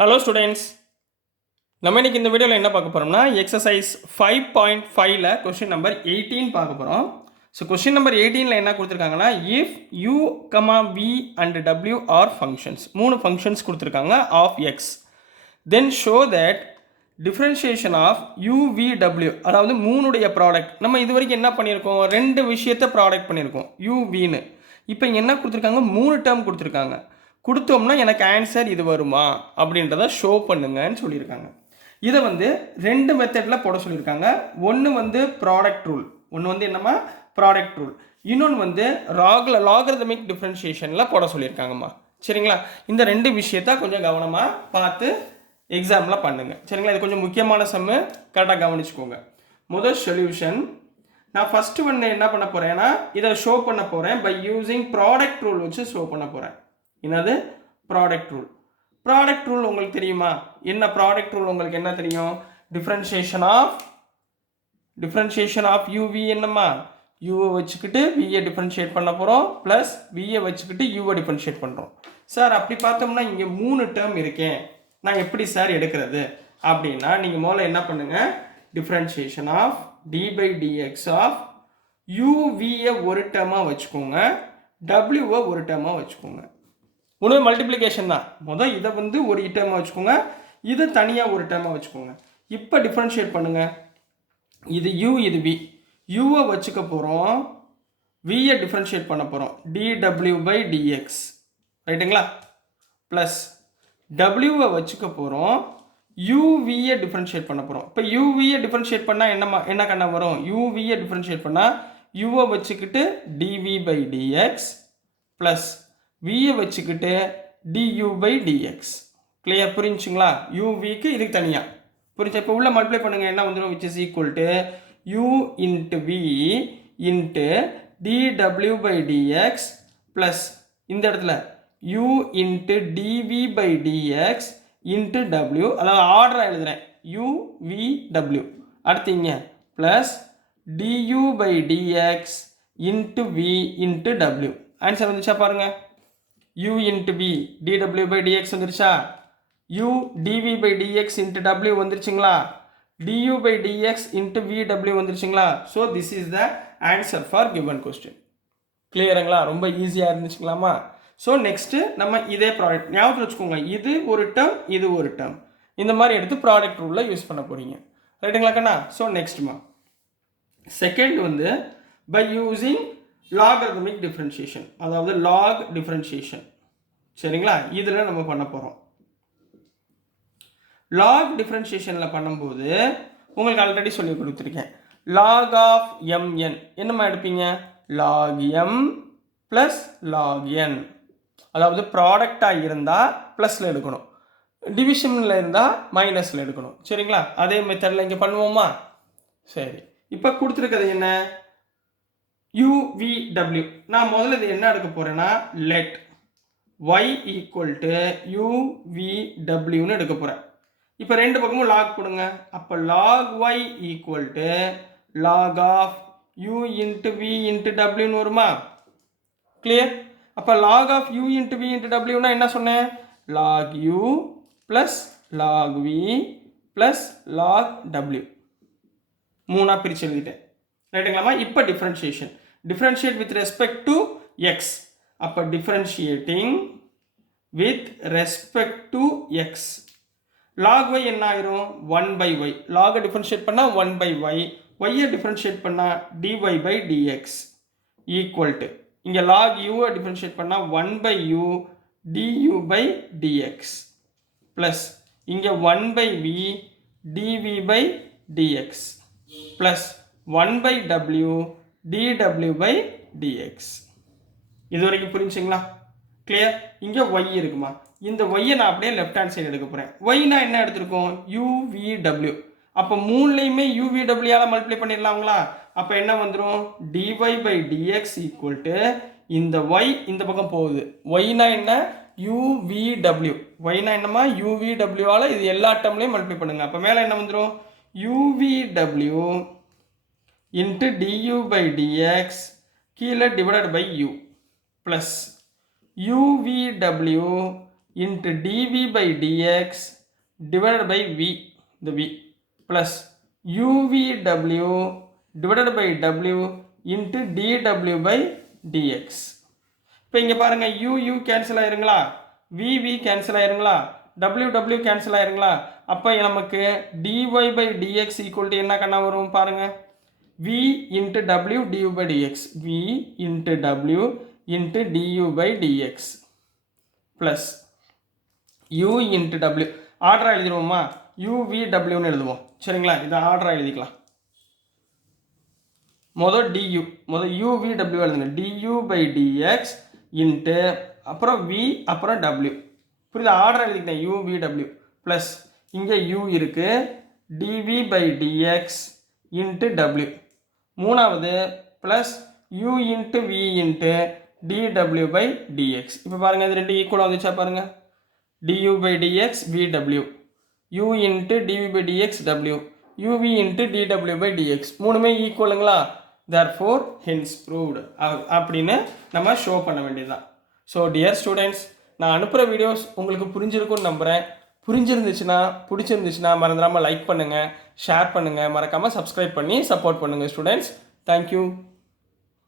Hello students, நம்ம இன்னைக்கு இந்த வீடியோவில் என்ன பார்க்க போகிறோம்னா எக்ஸசைஸ் 5.5ல கொஸ்டின் நம்பர் 18 பார்க்க போகிறோம். ஸோ கொஸ்டின் நம்பர் 18ல் என்ன கொடுத்துருக்காங்கன்னா, if you comma V and W are functions, 3 functions கொடுத்துருக்காங்க of X, then show that differentiation of UVW, அதாவது 3உடைய ப்ராடக்ட். நம்ம இது வரைக்கும் என்ன பண்ணியிருக்கோம், 2 விஷயத்தை ப்ராடக்ட் பண்ணியிருக்கோம் யூவின்னு. இப்போ என்ன கொடுத்துருக்காங்க, 3 டேர்ம் கொடுத்துருக்காங்க. கொடுத்தோம்னா எனக்கு ஆன்சர் இது வருமா அப்படின்றத ஷோ பண்ணுங்கன்னு சொல்லியிருக்காங்க. இதை வந்து 2 மெத்தடில் போட சொல்லியிருக்காங்க. ஒன்று வந்து ப்ராடக்ட் ரூல், ஒன்று வந்து என்னம்மா ப்ராடக்ட் ரூல், இன்னொன்று வந்து லாகரிதமிக் டிஃப்ரென்ஷியேஷனில் போட சொல்லியிருக்காங்கம்மா. சரிங்களா? இந்த 2 விஷயத்த கொஞ்சம் கவனமாக பார்த்து எக்ஸாமில் பண்ணுங்கள். சரிங்களா? இது கொஞ்சம் முக்கியமான சம்மு, கரெக்டாக கவனிச்சுக்கோங்க. முதல் சொல்யூஷன், நான் ஃபஸ்ட்டு வந்து என்ன பண்ண போகிறேன்னா இதை ஷோ பண்ண போகிறேன் பை யூஸிங் ப்ராடக்ட் ரூல் வச்சு ஷோ பண்ண போகிறேன். என்னது? Product rule. ப்ராடக்ட் ரூல் உங்களுக்கு தெரியுமா? என்ன ப்ராடக்ட் ரூல் உங்களுக்கு என்ன தெரியும்? டிஃப்ரென்ஷியேஷன் ஆஃப் யூவி என்னம்மா, யூவை வச்சுக்கிட்டு வியை டிஃப்ரென்ஷியேட் பண்ண போகிறோம், ப்ளஸ் வியை வச்சுக்கிட்டு யூவை டிஃப்ரென்ஷியேட் பண்ணுறோம். சார் அப்படி பார்த்தோம்னா இங்கே 3 டேர்ம் இருக்கேன், நான் எப்படி சார் எடுக்கிறது அப்படின்னா, நீங்கள் முதல்ல என்ன பண்ணுங்கள், differentiation of D by DX of யூவியை ஒரு டேர்மாக வச்சுக்கோங்க, டபிள்யூவை ஒரு டேர்மாக வச்சுக்கோங்க. உணவு மல்டிப்ளிகேஷன் தான். முதல் இதை வந்து ஒரு டேர்மாக வச்சுக்கோங்க, இது தனியாக ஒரு டேர்மாக வச்சுக்கோங்க. இப்போ டிஃப்ரென்ஷியேட் பண்ணுங்கள். இது யூ, இது வி. யூவை வச்சுக்க போகிறோம், வியை டிஃப்ரென்ஷியேட் பண்ண போகிறோம், டிடபிள்யூ பை டிஎக்ஸ். ரைட்டுங்களா? ப்ளஸ் டபிள்யூவை வச்சுக்க போகிறோம், யூவியை டிஃப்ரென்ஷியேட் பண்ண போகிறோம். இப்போ யூவியை டிஃப்ரென்ஷியேட் பண்ணால் என்ன கண்ணா வரும்? யூவியை டிஃப்ரென்ஷியேட் பண்ணால் யூவை வச்சுக்கிட்டு டிவி பை டிஎக்ஸ் ப்ளஸ் வியை வச்சுக்கிட்டு டியூ பை டிஎக்ஸ். கிளியர்? புரிஞ்சுங்களா? யூவிக்கு இதுக்கு தனியாக புரிஞ்சா? இப்போ உள்ள மல்டிப்ளை பண்ணுங்கள், என்ன வந்துடும், which is equal to U into V into DW by DX plus இந்த இடத்துல U into DV by DX into W, அதாவது ஆர்டராக எழுதுகிறேன், யூ வி டபிள்யூ. அடுத்தீங்க plus DU by DX into V into W. Answer வந்துச்சா பாருங்கள். u into v dw by dx வந்துருச்சா, u dv by dx into w வந்துருச்சுங்களா, du by dx into vw வந்துருச்சுங்களா. So this is the answer for given question. கிளியருங்களா? ரொம்ப ஈஸியாக இருந்துச்சுங்களாமா. So next நம்ம இதே ப்ராடக்ட் ஞாபகத்தில் வச்சுக்கோங்க, இது ஒரு டேர்ம், இது ஒரு டேர்ம், இந்த மாதிரி எடுத்து ப்ராடக்ட் ரூலில் யூஸ் பண்ண போகிறீங்க. ரைட்டுங்களா கண்ணா? ஸோ நெக்ஸ்ட்மா செகண்ட் வந்து பை யூஸிங் லாகரிதமிக் டிஃப்ரென்ஷியேஷன், அதாவது லாக் டிஃப்ரென்ஷியேஷன். சரிங்களா? இதில் நம்ம பண்ண போகிறோம். லாக் டிஃப்ரென்ஷியேஷனில் பண்ணும்போது உங்களுக்கு ஆல்ரெடி சொல்லி கொடுத்துருக்கேன், லாக் ஆஃப் mn என்னம்மா எடுப்பீங்க, log m plus log n. அதாவது ப்ராடக்டாக இருந்தால் ப்ளஸில் எடுக்கணும், டிவிஷனில் இருந்தால் மைனஸில் எடுக்கணும். சரிங்களா? அதே மெத்தடில் இங்கே பண்ணுவோமா? சரி, இப்போ கொடுத்துருக்கிறது என்ன, UVW. நான் முதல்ல இது என்ன எடுக்க போகிறேன்னா, லெட் y ஈக்குவல் டு UVWன்னு எடுக்க போகிறேன். இப்போ 2 பக்கமும் லாக் கொடுங்க. அப்போ log y equal to log of u into v into டபிள்யூன்னு வருமா? கிளியர்? அப்போ log of u into v into டபிள்யூனா என்ன சொன்னேன், log u plus log v plus log w. 3ஆக பிரித்து எழுதிட்டேன். ரைட்டுங்களாமா? இப்போ differentiate with respect to x. அப்போ differentiating with respect to X, log y என்ன ஆயிரும், 1 பை y. லாகை டிஃப்ரென்ஷியேட் பண்ணால் 1 பை y, ஒய்யை டிஃப்ரென்ஷியேட் பண்ணால் dy by dx equal to, இங்கே லாக் யூவை டிஃப்ரென்ஷியேட் பண்ணால் 1 பை u du by dx plus இங்கே 1 பை v dv பை dx ப்ளஸ் 1 பை w dw பை dx. இது வரைக்கும் புரிஞ்சுங்களா? கிளியர்? இங்கே y இருக்குமா, இந்த ஒய்யை நான் அப்படியே லெஃப்ட் ஹேண்ட் சைடு எடுக்க போகிறேன். ஒய்னா என்ன எடுத்திருக்கோம், UVW. அப்போ 3லையுமே UVWயால் மல்டிப்ளை பண்ணிடலாங்களா? அப்போ என்ன வந்துடும், dy by dx equal to, இந்த y இந்த பக்கம் போகுது, ஒய்னா என்ன, UVW. ஒய்னா என்னம்மா, UVWவால் இது எல்லா டேர்ம்லையும் மல்டிப்ளை பண்ணுங்க. அப்போ மேலே என்ன வந்துடும், UVW into du by dx கீழே divided by u plus UVW into dv by dx divided by v, the v, plus uvw divided by w into dw by dx. இப்போ இங்கே பாருங்க u கேன்சல் ஆயிருங்களா, v கேன்சல் ஆயிருங்களா, w cancel ஆயிருங்களா. அப்போ நமக்கு dy by dx equal to என்ன கண்ணா வரும் பாருங்க, v into w du by dx, v into w into du by dx plus u into w. ஆர்டராக எழுதிடுவோமா, uvwன்னு எழுதுவோம் சரிங்களா. இதை ஆர்டராக எழுதிக்கலாம். முதல் uvw எழுதுங்க, du by dx இன்ட்டு அப்புறம் v அப்புறம் w. புரியுது, ஆர்டர் எழுதிக்கிட்டேன் uvw ப்ளஸ் இங்கே u இருக்கு dv by dx into w. மூணாவது plus u into v into dw by dx. இப்போ பாருங்கள் இது ரெண்டு ஈக்குவலாக வந்துச்சா பாருங்கள், du by dx vw, u into dv by dx w, uv into dw by dx மூணுமே ஈக்குவலுங்களா. therefore hence proved அப்படின்னு நம்ம ஷோ பண்ண வேண்டியதுதான். ஸோ டியர் ஸ்டூடெண்ட்ஸ், நான் அனுப்புகிற வீடியோஸ் உங்களுக்கு புரிஞ்சிருக்கும்னு நம்புகிறேன். பிடிச்சிருந்துச்சுன்னா மறந்துடாமல் லைக் பண்ணுங்கள், ஷேர் பண்ணுங்கள், மறக்காமல் சப்ஸ்கிரைப் பண்ணி சப்போர்ட் பண்ணுங்கள் ஸ்டூடெண்ட்ஸ். தேங்க்யூ.